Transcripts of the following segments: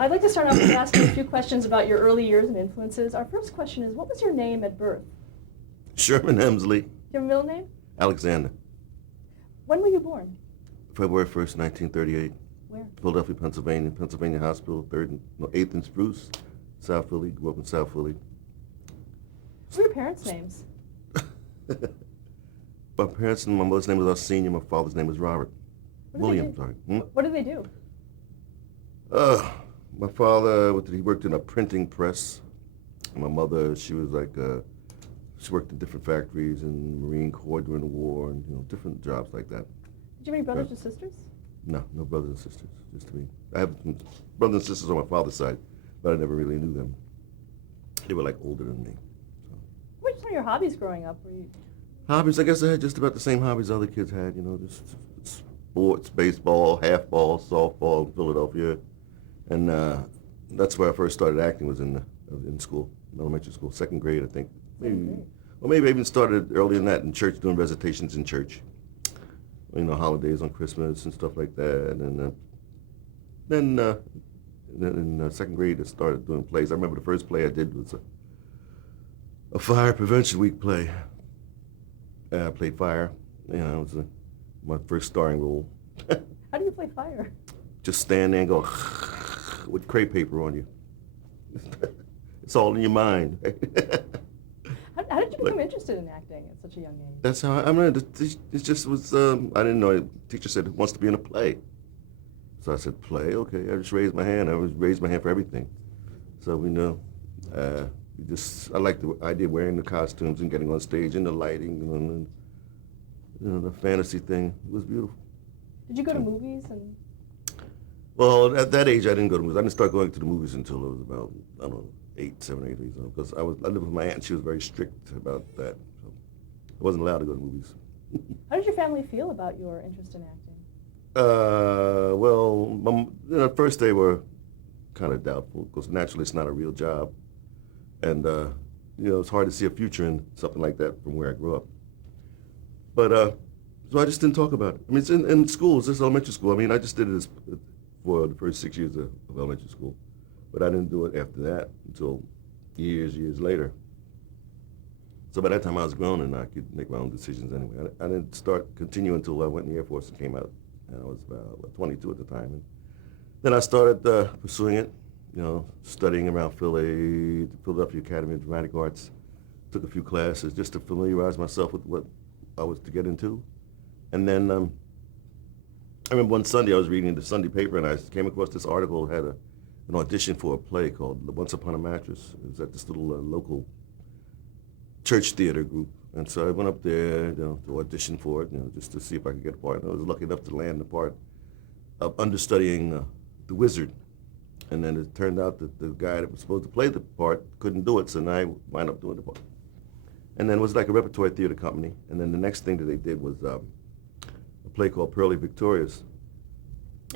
I'd like to start off with asking a few questions about your early years and influences. Our first question is, what was your name at birth? Sherman Hemsley, Do you have a middle name? Alexander, When were you born? February 1st, 1938, Where? Philadelphia, Pennsylvania, Pennsylvania Hospital, 8th and Spruce, South Philly, grew up in South Philly. What were your parents' names? My parents, my mother's name was Arsenio, my father's name was Robert. What did William, they do? sorry. What did they do? My father, he worked in a printing press. My mother, she was like, she worked in different factories in the Marine Corps during the war and, different jobs like that. Did you have any brothers or sisters? No, no brothers and sisters, just me. I have some brothers and sisters on my father's side, but I never really knew them. They were like older than me. So. What were some of your hobbies growing up? Were you... Hobbies, I guess I had just about the same hobbies other kids had, just sports, baseball, half-ball, softball in Philadelphia. And that's where I first started acting, was in school, elementary school, second grade, I think. Maybe I even started earlier than that in church, doing recitations in church. Holidays on Christmas and stuff like that. And then in second grade, I started doing plays. I remember the first play I did was a Fire Prevention Week play. I played fire. It was my first starring role. How do you play fire? Just stand there and go with crepe paper on you. It's all in your mind. How did you become interested in acting at such a young age? That's how it just was, I didn't know. The teacher said, "Who wants to be in a play?" So I said, "Play? Okay." I just raised my hand. I always raised my hand for everything. So I like the idea of wearing the costumes and getting on stage and the lighting and the fantasy thing. It was beautiful. Did you go to movies? Well, at that age, I didn't go to movies. I didn't start going to the movies until I was about, 7 or 8 years old. Because I lived with my aunt. She was very strict about that. So I wasn't allowed to go to movies. How did your family feel about your interest in acting? At first they were kind of doubtful because naturally it's not a real job. And, it's hard to see a future in something like that from where I grew up. But, so I just didn't talk about it. I mean, it's in schools, it's elementary school. I mean, I just did it for the first 6 years of elementary school. But I didn't do it after that until years later. So by that time I was grown and I could make my own decisions anyway. I didn't continue until I went in the Air Force and came out. And I was about 22 at the time. And then I started pursuing it, studying around Philly, the Philadelphia Academy of Dramatic Arts. Took a few classes just to familiarize myself with what I was to get into. And then I remember one Sunday I was reading the Sunday paper and I came across this article that had an audition for a play called Once Upon a Mattress. It was at this little local church theater group. And so I went up there to audition for it, just to see if I could get a part. And I was lucky enough to land the part of understudying the wizard. And then it turned out that the guy that was supposed to play the part couldn't do it, so now I wound up doing the part. And then it was like a repertory theater company. And then the next thing that they did was a play called Pearly Victorious,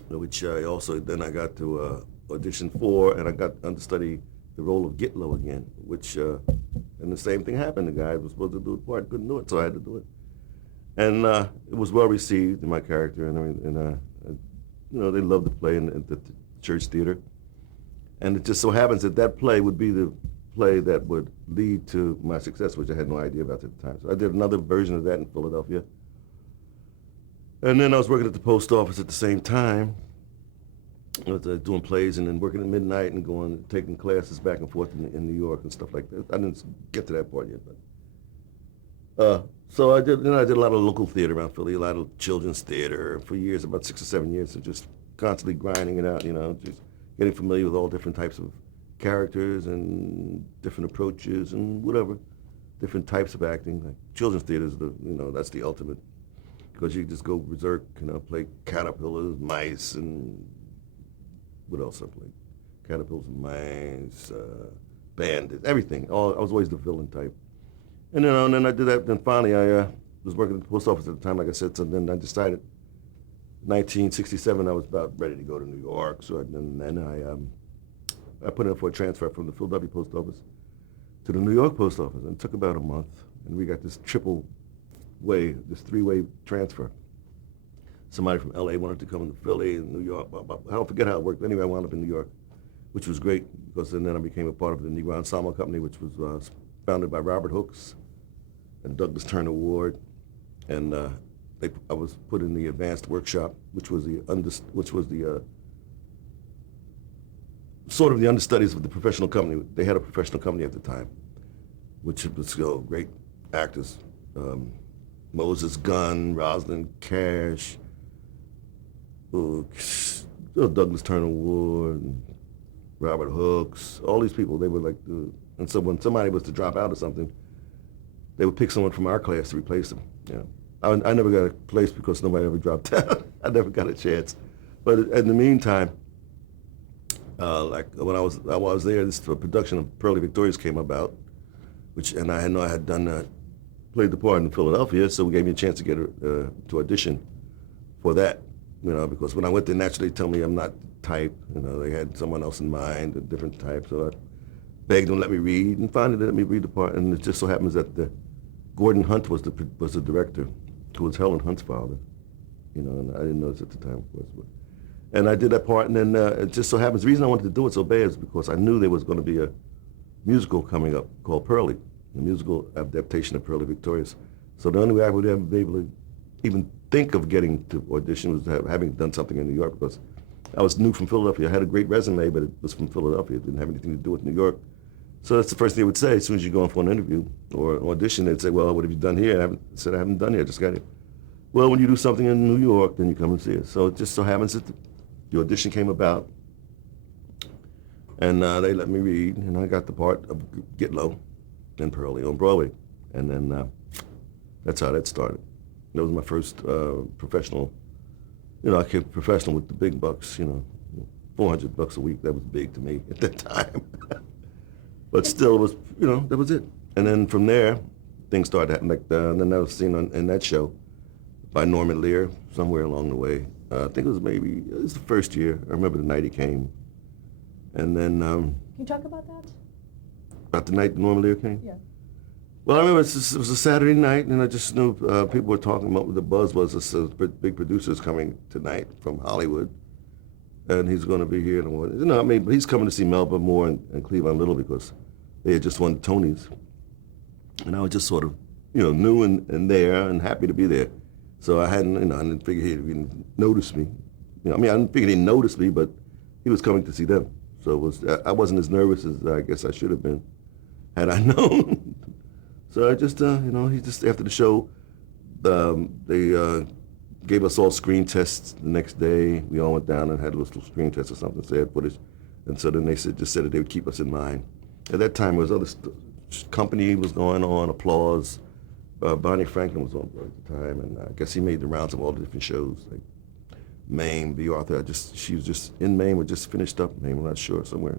which I got to audition for, and I got to understudy the role of Gitlow again, which, and the same thing happened. The guy who was supposed to do the part couldn't do it, so I had to do it. And it was well received in my character, and they loved the play in the church theater. And it just so happens that play would be the play that would lead to my success, which I had no idea about at the time. So I did another version of that in Philadelphia. And then I was working at the post office at the same time. I was doing plays and then working at midnight and taking classes back and forth in New York and stuff like that. I didn't get to that part yet, but so I did a lot of local theater around Philly, a lot of children's theater for years, about 6 or 7 years, and just constantly grinding it out, just getting familiar with all different types of characters and different approaches and whatever, different types of acting. Like children's theater is that's the ultimate, because you just go berserk, play caterpillars, mice, and what else I played? Caterpillars, mice, bandits, everything. I was always the villain type. And then I did that. Then finally, I was working at the post office at the time, like I said. So then I decided, 1967, I was about ready to go to New York. So then I put in for a transfer from the Philadelphia post office to the New York post office, and it took about a month. And we got this this three-way transfer. Somebody from LA wanted to come to Philly and New York. I don't forget how it worked. Anyway, I wound up in New York. which was great because then I became a part of the Negro Ensemble Company, which was founded by Robert Hooks and Douglas Turner Ward, and I was put in the advanced workshop, which was the sort of the understudies of the professional company. They had a professional company at the time, which was great actors. Moses Gunn, Rosalind Cash, Douglas Turner Ward, and Robert Hooks, all these people, they were like, and so when somebody was to drop out or something, they would pick someone from our class to replace them. You know, I never got a place because nobody ever dropped out. I never got a chance. But in the meantime, like when I was there, this production of Pearly Victorious came about, and I had done played the part in Philadelphia, so it gave me a chance to get to audition for that. You know, because when I went there, naturally they tell me I'm not type. You know, they had someone else in mind, a different type. So I begged them to let me read, and finally they let me read the part. And it just so happens that Gordon Hunt was the director, who was Helen Hunt's father. You know, and I didn't know this at the time, of course. And I did that part, and then it just so happens the reason I wanted to do it so bad is because I knew there was going to be a musical coming up called Pearly, a musical adaptation of Pearly Victorious. So the only way I would ever be able to even think of getting to audition was having done something in New York, because I was new from Philadelphia. I had a great resume, but it was from Philadelphia. It didn't have anything to do with New York. So that's the first thing they would say as soon as you go in for an interview or an audition. They'd say, well, what have you done here? I said, I haven't done here. I just got here. Well, when you do something in New York, then you come and see us. So it just so happens that the audition came about, and they let me read, and I got the part of Get Low and Pearly on Broadway. And then that's how that started. That was my first professional, you know, I came professional with the big bucks, you know, $400 a week. That was big to me at that time. But still, it was, you know, that was it. And then from there, things started happening. Like and then I was seen in that show by Norman Lear somewhere along the way. I think it was the first year. I remember the night he came. And then... Can you talk about that? About the night Norman Lear came? Yeah. Well, I remember it was a Saturday night, and I just knew people were talking about what the buzz was. This big producer's coming tonight from Hollywood, and he's going to be here. And you know, I mean, he's coming to see Melba Moore and Cleavon Little because they had just won the Tonys, and I was just sort of, you know, new and there and happy to be there. So I hadn't, you know, I didn't figure he'd even notice me. You know, I mean, I didn't figure he'd notice me, but he was coming to see them. So I wasn't as nervous as I guess I should have been had I known. So I just, you know, he just, after the show, they gave us all screen tests the next day. We all went down and had a little screen test or something, so they had footage. And so then they just said that they would keep us in mind. At that time, there was other company was going on, Applause. Bonnie Franklin was on at the time, and I guess he made the rounds of all the different shows, like Mame, B. Arthur. She was just in Mame, or just finished up Mame, I'm not sure, somewhere.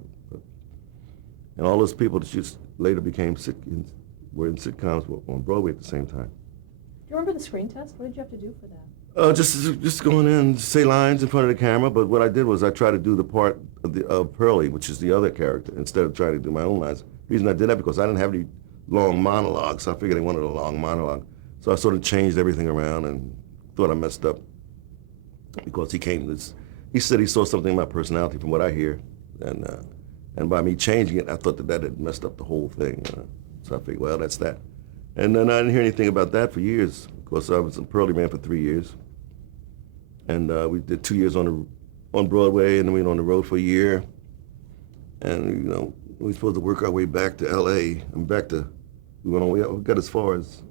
And all those people that she later became were in sitcoms on Broadway at the same time. Do you remember the screen test? What did you have to do for that? Just going in, say lines in front of the camera. But what I did was I tried to do the part of Pearly, which is the other character, instead of trying to do my own lines. The reason I did that because I didn't have any long monologues, so I figured they wanted a long monologue. So I sort of changed everything around and thought I messed up because he said he saw something in my personality from what I hear, and by me changing it, I thought that had messed up the whole thing. So I figured, well, that's that. And then I didn't hear anything about that for years. Of course, I was a Pearly man for 3 years. And we did 2 years on Broadway, and then we went on the road for a year. And, you know, we were supposed to work our way back to L.A. and we got as far as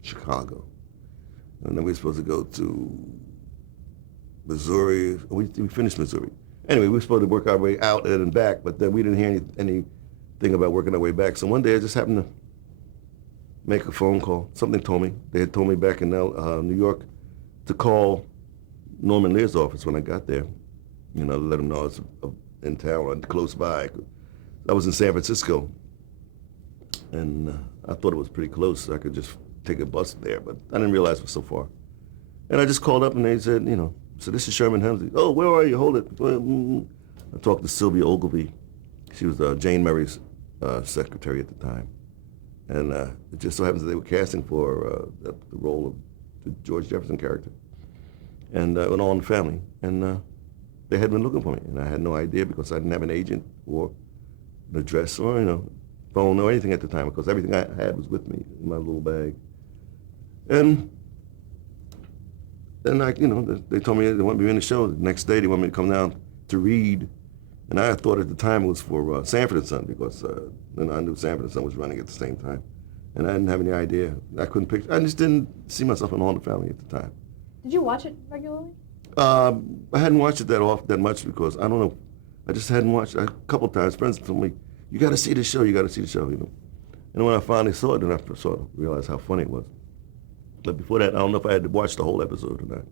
Chicago. And then we were supposed to go to Missouri. We finished Missouri. Anyway, we were supposed to work our way out and back, but then we didn't hear anything about working our way back. So one day I just happened to make a phone call. Something told me. They had told me back in New York to call Norman Lear's office when I got there, you know, to let him know I was in town or close by. I was in San Francisco, and I thought it was pretty close. So I could just take a bus there, but I didn't realize it was so far. And I just called up, and they said, you know, so this is Sherman Hemsley. Oh, where are you? Hold it. I talked to Sylvia Ogilvie. She was Jane Murray's secretary at the time. And it just so happens that they were casting for the role of the George Jefferson character. And All in the Family. And they had been looking for me, and I had no idea because I didn't have an agent or an address or, phone or anything at the time because everything I had was with me in my little bag. And then they told me they wanted me in the show. The next day they wanted me to come down to read. And I thought at the time it was for Sanford & Son because I knew Sanford & Son was running at the same time. And I didn't have any idea. I couldn't picture. I just didn't see myself in All in the Family at the time. Did you watch it regularly? I hadn't watched it that much because, I don't know, I just hadn't watched it. A couple of times friends told me, you got to see this show, you got to see the show, And when I finally saw it, then I sort of realized how funny it was. But before that, I don't know if I had to watch the whole episode or not.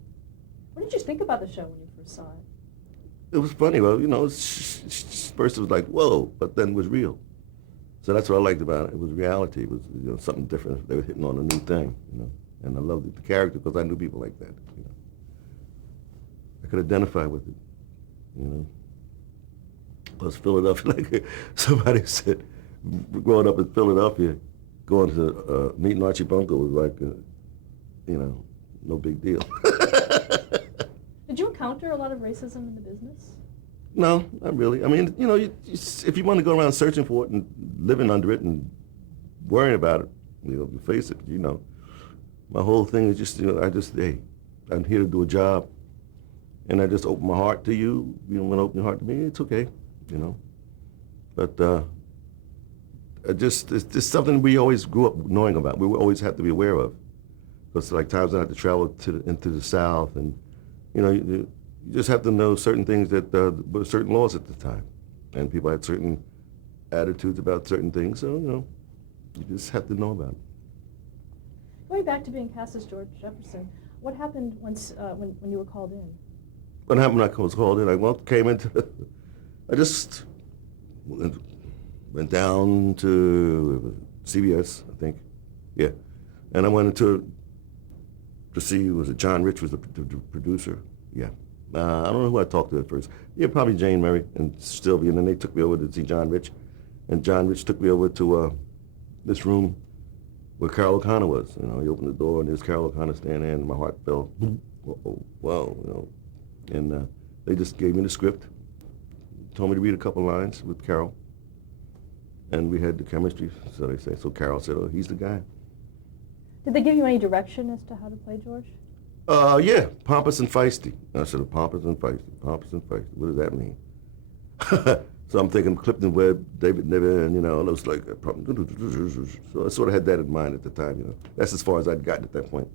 What did you think about the show when you first saw it? It was funny. Well, first it was like, whoa, but then it was real. So that's what I liked about it. It was reality. It was something different. They were hitting on a new thing, And I loved the character because I knew people like that, I could identify with it, Plus Philadelphia, like somebody said, growing up in Philadelphia, going to meeting Archie Bunker was like, no big deal. Did you encounter a lot of racism in the business? No, not really. I mean, if you want to go around searching for it and living under it and worrying about it, you face it, My whole thing is just, hey, I'm here to do a job, and I just open my heart to you. You want to open your heart to me, it's okay, But it's just something we always grew up knowing about. We always have to be aware of. Because like times I had to travel into the South, and you just have to know certain things that were certain laws at the time, and people had certain attitudes about certain things. So you just have to know about it. Going back to being cast as George Jefferson, what happened once when you were called in? What happened when I was called in? I came into. I just went down to CBS, I think, yeah, and I went into to see, was it John Rich was the producer? Yeah. I don't know who I talked to at first. Yeah, probably Jane Murray and Sylvia, and then they took me over to see John Rich. And John Rich took me over to this room where Carol O'Connor was. He opened the door, and there's Carol O'Connor standing there, and my heart fell, wow, And they just gave me the script, told me to read a couple lines with Carol, and we had the chemistry, so they say. So Carol said, oh, he's the guy. Did they give you any direction as to how to play George? Yeah, pompous and feisty. I said, pompous and feisty. What does that mean? So I'm thinking Clifton Webb, David Niven, those like, so I sort of had that in mind at the time, That's as far as I'd gotten at that point.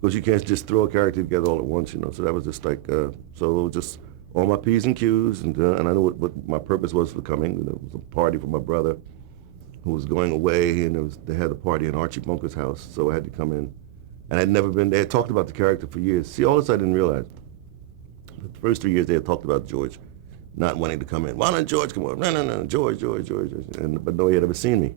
Because you can't just throw a character together all at once, So that was just like, so it was just all my P's and Q's, and I knew what my purpose was for coming. It was a party for my brother who was going away, and they had a party in Archie Bunker's house, so I had to come in. And I'd never been, they had talked about the character for years. See, all this I didn't realize. The first 3 years they had talked about George not wanting to come in. Why don't George come on? No, George. But no, he had ever seen me.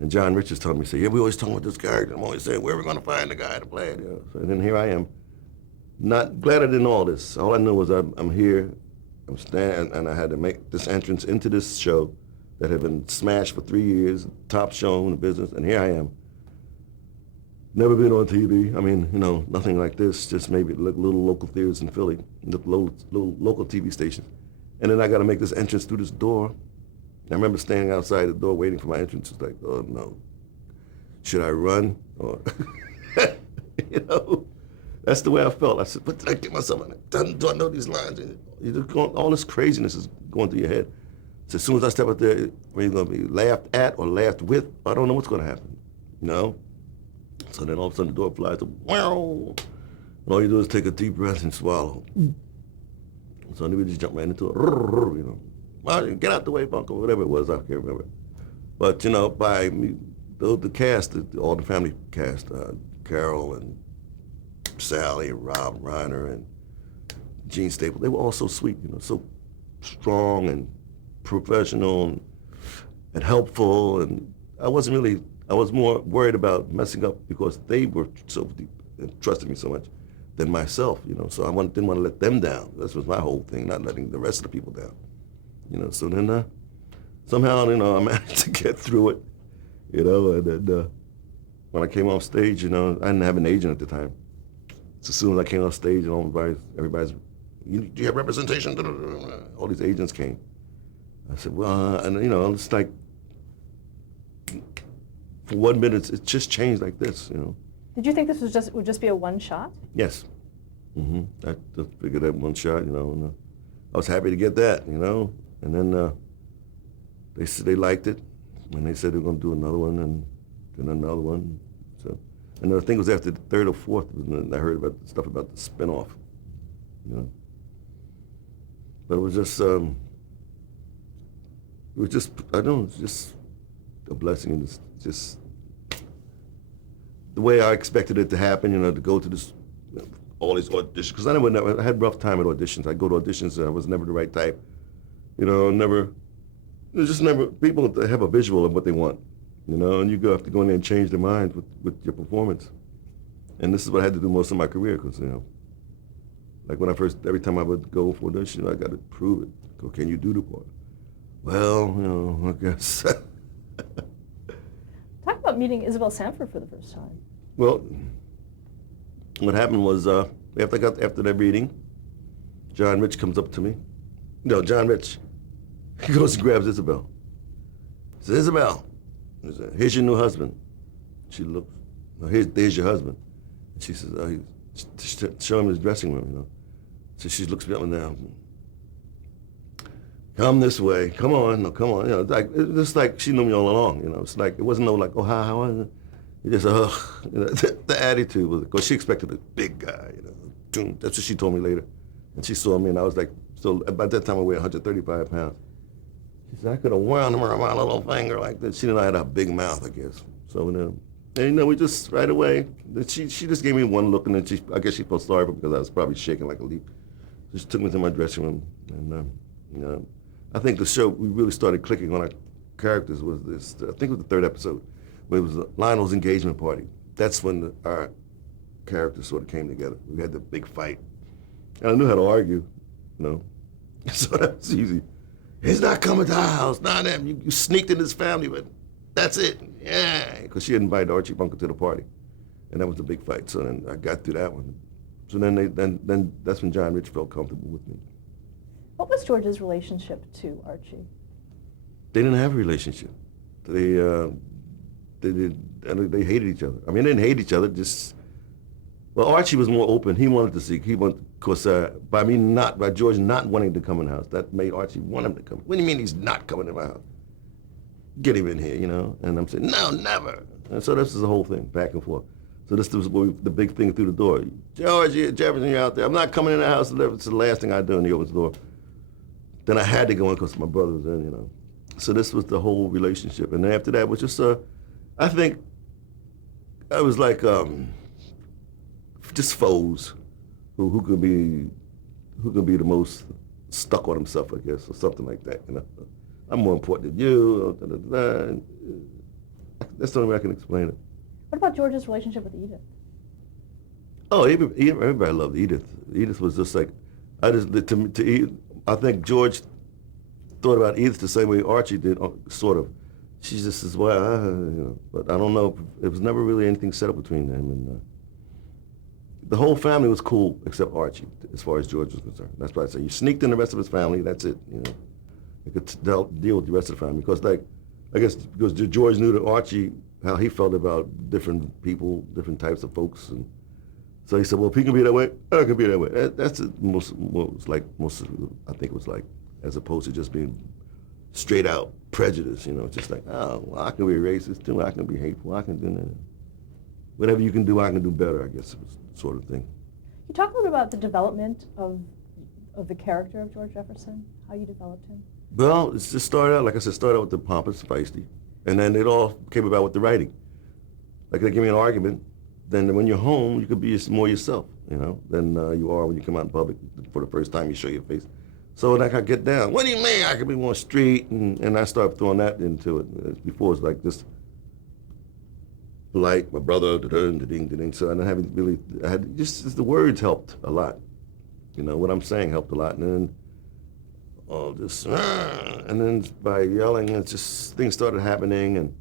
And John Richards told me, we always talking about this character. I'm always saying, where are we going to find the guy to play it? So then here I am. Not glad I didn't know all this. All I knew was I'm here, I'm standing, and I had to make this entrance into this show that had been smashed for 3 years, top show in the business, and here I am. Never been on TV. I mean, nothing like this, just maybe little local theaters in Philly, little local TV stations. And then I got to make this entrance through this door. I remember standing outside the door waiting for my entrance. It's like, oh no, should I run? Or, that's the way I felt. I said, what did I get myself in? Do I know these lines? All this craziness is going through your head. So as soon as I step out there, are you going to be laughed at or laughed with? I don't know what's going to happen, So then all of a sudden the door flies up, wow. And all you do is take a deep breath and swallow. So then we just jump right into it, Well, get out the way, Bunker, whatever it was, I can't remember. But, by the cast, all the family cast, Carol and Sally and Rob Reiner and Gene Staple, they were all so sweet, so strong and professional and helpful. And I was more worried about messing up because they were so deep and trusted me so much than myself, So I didn't want to let them down. That was my whole thing, not letting the rest of the people down, So then somehow, I managed to get through it, And then when I came off stage, I didn't have an agent at the time. So as soon as I came off stage, everybody's Do you have representation? All these agents came. I said, well, and you know, it's like, for 1 minute, it just changed like this, you know. Did you think this would just be a one shot? Yes. I just figured that one shot, you know, and I was happy to get that, you know. And then they said they liked it, and they said they were going to do another one, and then another one. So, and I think it was after the third or fourth, and I heard about the stuff about the spinoff, you know. But it was just, I don't know, it's just a blessing, and it's just the way I expected it to happen, you know, to go to this, all these auditions, because I had a rough time at auditions. I go to auditions and I was never the right type, you know, people have a visual of what they want, you know, and you have to go in there and change their minds with your performance. And this is what I had to do most of my career, because, you know, like every time I would go for audition, I got to prove it. Go, can you do the part? Well, you know, I guess. Talk about meeting Isabel Sanford for the first time. Well, what happened was after that reading, John Rich comes up to me. No, John Rich. He goes and grabs Isabel. He says, Isabel, here's your new husband. She looks, no, there's your husband. And she says, show him his dressing room, you know. So she looks me up and down. Come this way. Come on. No, come on. You know, it's like she knew me all along. You know, it's like it wasn't no like, oh, how is it? It just, you know, the attitude was, because she expected a big guy. You know, that's what she told me later. And she saw me, and I was like, so by that time I weighed 135 pounds. She said I could have wound him around my little finger like that. She didn't know I had a big mouth, I guess. So and you know, we just right away. She just gave me one look, and then I guess she felt sorry for me because I was probably shaking like a leaf. So she took me to my dressing room, and you know. I think the show, we really started clicking on our characters was this, I think it was the third episode, where it was Lionel's engagement party. That's when our characters sort of came together. We had the big fight. And I knew how to argue, you know. So that was easy. He's not coming to our house, not him. You sneaked in his family, but that's it. Yeah. Because she had invited Archie Bunker to the party. And that was the big fight. So then I got through that one. So then that's when John Rich felt comfortable with me. What was George's relationship to Archie? They didn't have a relationship. They hated each other. I mean, they didn't hate each other. Well, Archie was more open. He wanted to see. Of course, by George not wanting to come in the house, that made Archie want him to come. What do you mean he's not coming in my house? Get him in here, you know. And I'm saying, no, never. And so this is the whole thing, back and forth. So this was the big thing through the door. George, Jefferson, you're out there. I'm not coming in the house. It's the last thing I do, and he opens the door. Then I had to go in because my brother was in, you know. So this was the whole relationship. And then after that was just, I think, I was like, just foes who could be the most stuck on himself, I guess, or something like that, you know. I'm more important than you. That's the only way I can explain it. What about George's relationship with Edith? Oh, everybody loved Edith. Edith was just like, I think George thought about Edith the same way Archie did, sort of. She just says, well, you know, but I don't know. It was never really anything set up between them. And the whole family was cool except Archie, as far as George was concerned. That's why I say you sneaked in the rest of his family, that's it, you know. You could deal with the rest of the family. Because, I guess because George knew that Archie, how he felt about different people, different types of folks. And so he said, well, if he can be that way, I can be that way. That's most, I think it was like, as opposed to just being straight out prejudice, you know, just like, oh, well, I can be racist too, I can be hateful, I can do that. Whatever you can do, I can do better, I guess, sort of thing. Can you talk a little bit about the development of the character of George Jefferson, how you developed him? Well, it just started out, like I said, with the pompous, feisty, and then it all came about with the writing. Like they give me an argument, then when you're home, you could be more yourself, you know, than you are when you come out in public for the first time, you show your face. So when I could get down, what do you mean I could be more street? And I started throwing that into it. Before it was like just like my brother, da-ding. So I didn't have really, just the words helped a lot. You know, what I'm saying helped a lot. And then all this, and then by yelling, it's just, things started happening. And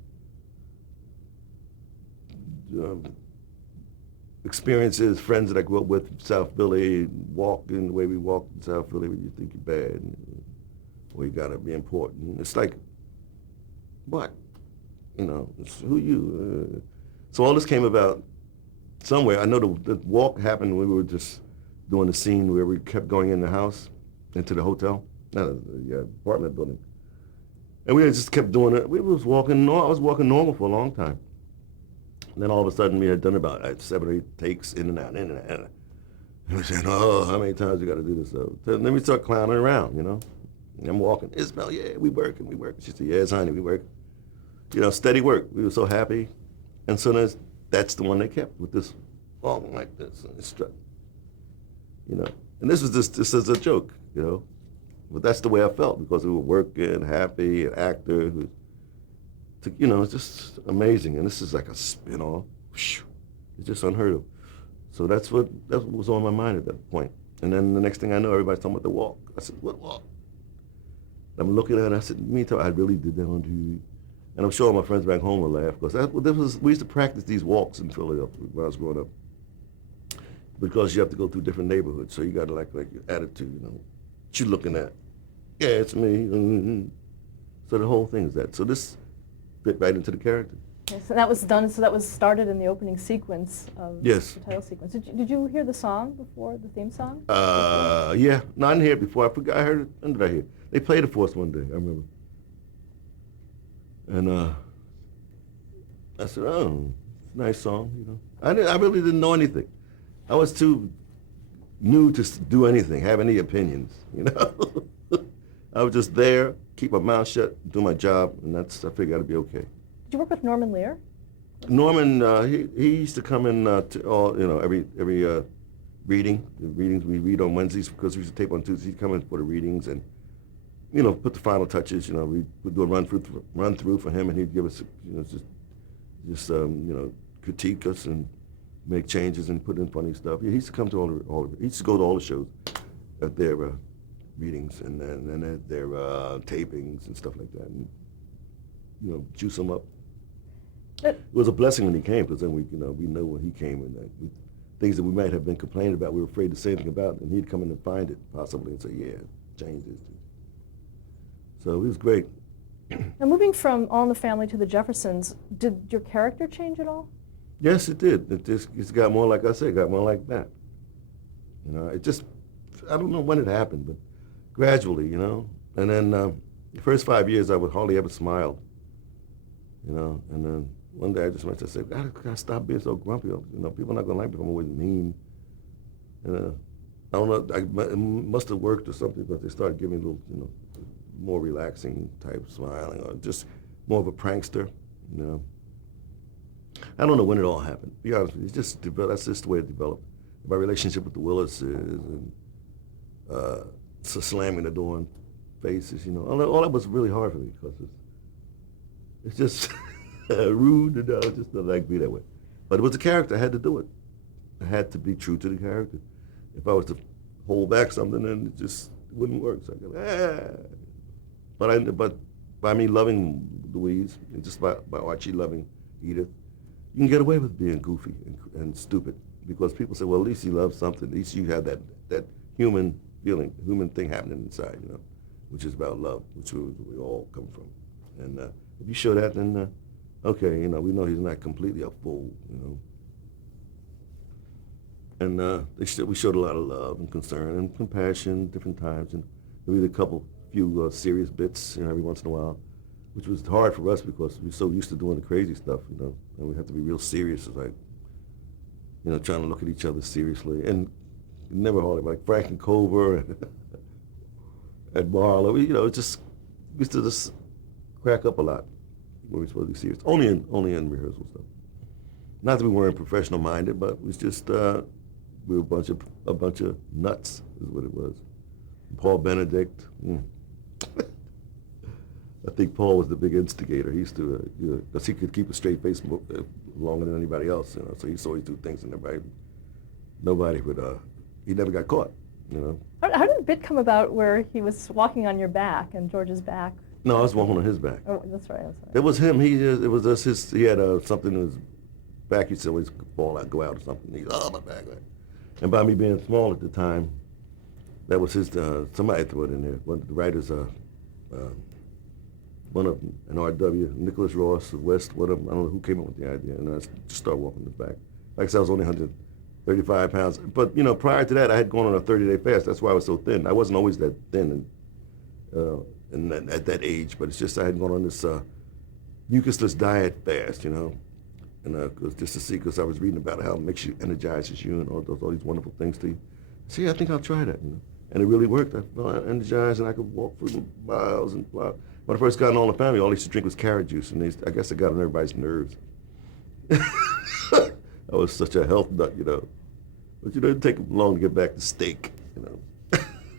experiences, friends that I grew up with in South Philly, walking the way we walk in South Philly when you think you're bad, or you gotta be important. It's like, what? You know, it's who you? So all this came about somewhere. I know the walk happened when we were just doing the scene where we kept going in the house, into the hotel, not the apartment building. And we just kept doing it. We was walking, I was walking normal for a long time. And then all of a sudden we had done about 7 or 8 takes in and out, in and out. And we said, oh, how many times we got to do this? So then we start clowning around, you know. And I'm walking, Isabel, yeah, we working. She said, yes, honey, we work. You know, steady work. We were so happy. And so that's the one they kept with this walking like this and it struck. You know, and this is a joke, you know. But that's the way I felt because we were working, happy, an actor who, you know, it's just amazing. And this is like a spin-off. It's just unheard of. So that's what was on my mind at that point. And then the next thing I know, everybody's talking about the walk. I said, what walk? And I'm looking at it, I said, me too, I really did that on TV. And I'm sure my friends back home will laugh because we used to practice these walks in Philadelphia when I was growing up. Because you have to go through different neighborhoods, so you got to like your attitude, you know. What you looking at? Yeah, it's me. Mm-hmm. So the whole thing is that. So this fit right into the character. Okay, so that was done. So that was started in the opening sequence of yes. the title sequence. Did you hear the song before, the theme song? Yeah. No, I didn't hear it before. I forgot. I heard it. When did I hear it? They played it for us one day. I remember. And I said, oh, nice song. You know, I really didn't know anything. I was too new to do anything, have any opinions. You know, I was just there, keep my mouth shut, do my job, and I figured I'd be okay. Did you work with Norman Lear? Norman, he used to come in to all, you know, every reading. The readings we read on Wednesdays because we used to tape on Tuesdays. He'd come in for the readings and, you know, put the final touches. You know, we'd do a run through for him, and he'd give us, you know, just you know, critique us and make changes and put in funny stuff. He used to come to he used to go to all the shows at their readings and at their tapings and stuff like that, and, you know, juice them up. It was a blessing when he came because then we know when he came and things that we might have been complaining about, we were afraid to say anything about, and he'd come in and find it possibly and say, yeah, change this. So it was great. Now, moving from All in the Family to the Jeffersons, did your character change at all? Yes, it did. It's got more, like I said, got more like that. You know, it just, I don't know when it happened, but gradually, you know. And then the first 5 years, I would hardly ever smile, you know. And then one day I just went to say, I gotta stop being so grumpy. You know, people are not gonna like me if I'm always mean. I don't know, it must have worked or something, but they started giving me a little, you know, more relaxing type smiling, or just more of a prankster, you know. I don't know when it all happened. To be honest with you, it's just developed. That's just the way it developed. My relationship with the Willises and so slamming the door in faces, you know, all that was really hard for me because it's just rude and I just don't like to be that way. But it was the character. I had to do it. I had to be true to the character. If I was to hold back something, then it just wouldn't work. So I go, But by me loving Louise, and just by Archie loving Edith, you can get away with being goofy and stupid because people say, well, at least you love something. At least you have that human feeling, human thing happening inside, you know, which is about love, which we all come from. And if you show that, then okay, you know, we know he's not completely a fool, you know. And we showed a lot of love and concern and compassion different times, and maybe a few serious bits, you know, every once in a while, which was hard for us because we're so used to doing the crazy stuff, you know, and we have to be real serious, like, you know, trying to look at each other seriously, and never hardly like Frank and Culver and Marlowe, you know, we used to just crack up a lot when we were supposed to be serious, only in rehearsal stuff. Not that we weren't professional minded, but it was just we were a bunch of nuts is what it was. Paul Benedict. I think Paul was the big instigator. He used to, because he could keep a straight face longer than anybody else, you know. So he used to always do things, and nobody would. He never got caught, you know. How did the bit come about where he was walking on your back and George's back? No, I was walking on his back. Oh, that's right. It was him. He had something that was back used to always fall out, go out or something. He's, oh, my back. And by me being small at the time, that was his, somebody threw it in there. One of the writers, one of them, an R.W., Nicholas Ross of West, one of them, I don't know who came up with the idea, and I just started walking the back. Like I said, I was only 135 pounds. But, prior to that, I had gone on a 30-day fast. That's why I was so thin. I wasn't always that thin at that age, but it's just I had gone on this mucusless diet fast, and just to see, because I was reading about how it makes you, energizes you, and all these wonderful things to you. See, I think I'll try that, And it really worked. I felt energized, and I could walk for miles and blah. When I first got in all the family, all I used to drink was carrot juice, and I guess it got on everybody's nerves. I was such a health nut, But, it didn't take long to get back to steak,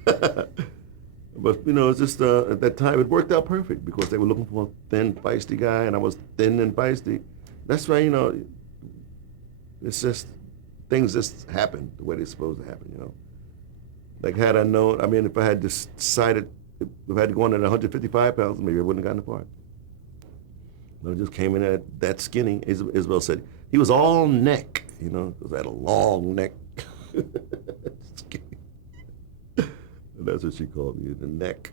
But, it's just at that time, it worked out perfect because they were looking for a thin, feisty guy, and I was thin and feisty. That's why, it's just, things just happen the way they're supposed to happen, Like, had I known, if I had decided, if I had gone at 155 pounds, maybe I wouldn't have gotten the part. But I just came in at that skinny. Isabel said, he was all neck, because I had a long neck. That's what she called me, the neck.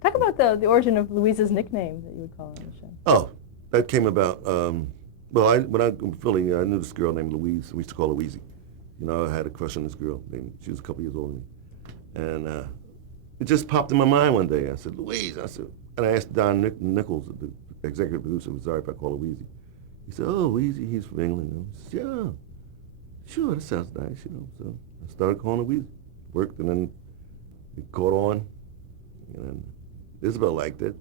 Talk about the origin of Louise's nickname that you would call her on the show. Oh, that came about, when I was in Philly, I knew this girl named Louise. We used to call her Louisie. I had a crush on this girl. She was a couple years older than me. And it just popped in my mind one day. I said, Louise. And I asked Don Nichols, the executive producer, was sorry if I call her Louisie. He said, oh, Louisie, he's from England. I said, yeah, sure, that sounds nice, So I started calling her Louisie. Worked, and then it caught on. And Isabel liked it,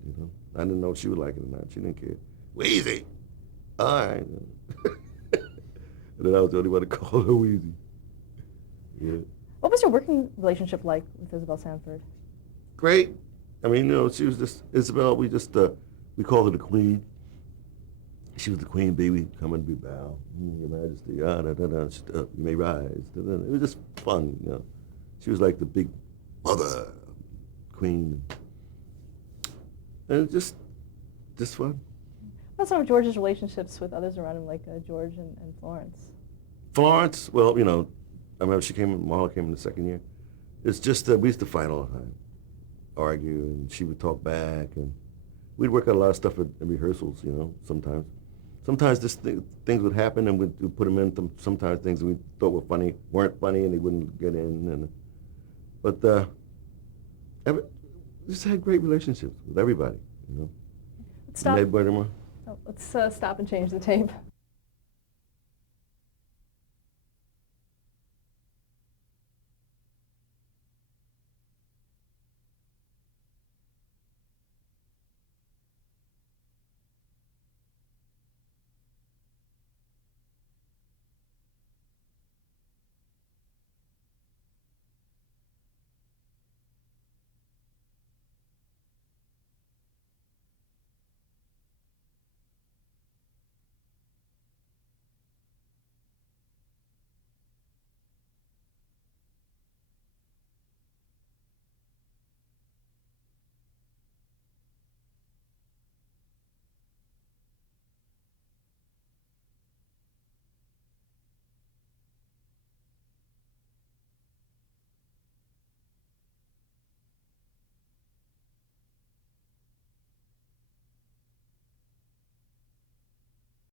I didn't know if she would like it or not. She didn't care. Louisie. All right. And then I was the only one to call her Louisie. Yeah. What was your working relationship like with Isabel Sanford? Great. She was just, Isabel, we called her the Queen. She was the Queen bee. We come and be bow. Your Majesty, you may rise. It was just fun, She was like the big mother queen. And it was just fun. What about some of George's relationships with others around him, like George and Florence? Florence, well, I remember Marla came in the second year. It's just that we used to fight all the time, argue, and she would talk back, and we'd work out a lot of stuff in rehearsals, sometimes. Sometimes things would happen, and we'd put them in. Sometimes things we thought were funny weren't funny, and they wouldn't get in. But we just had great relationships with everybody, Let's stop. Ned Whittemore. Let's stop and change the tape.